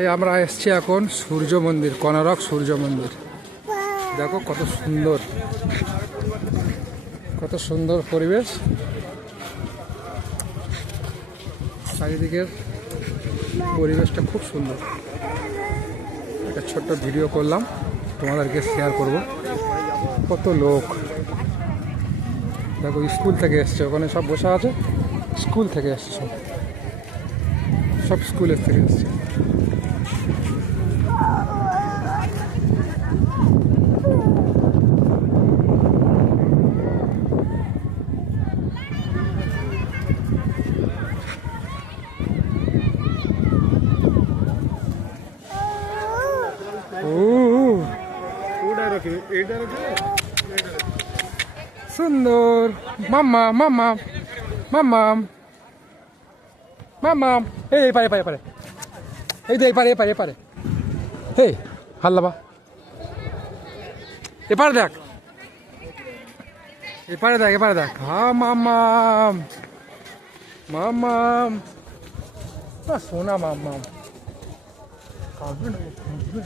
এই আমরা এসছি এখন সূর্য মন্দির, কোনারক সূর্য মন্দির। দেখো কত সুন্দর, কত সুন্দর পরিবেশ, চারিদিকের পরিবেশটা খুব সুন্দর। একটা ছোট্ট ভিডিও করলাম, তোমাদেরকে শেয়ার করব। কত লোক দেখো, স্কুল থেকে এসছে, ওখানে সব বসে আছে, স্কুল থেকে এসছে, সব স্কুলের থেকে এসছে। সুন্দর মাম্মা মাম্মা মাম্মা মাম্মা, এই পারে পারে পারে, এই দে পারে পারে পারে, হে হাল্লাবা এপারে দেখ, এপারে দেখ, এপারে দেখ। হা মাম্মা মাম্মা, সোনা মাম্মা, কাঁদবে না, কাঁদবে।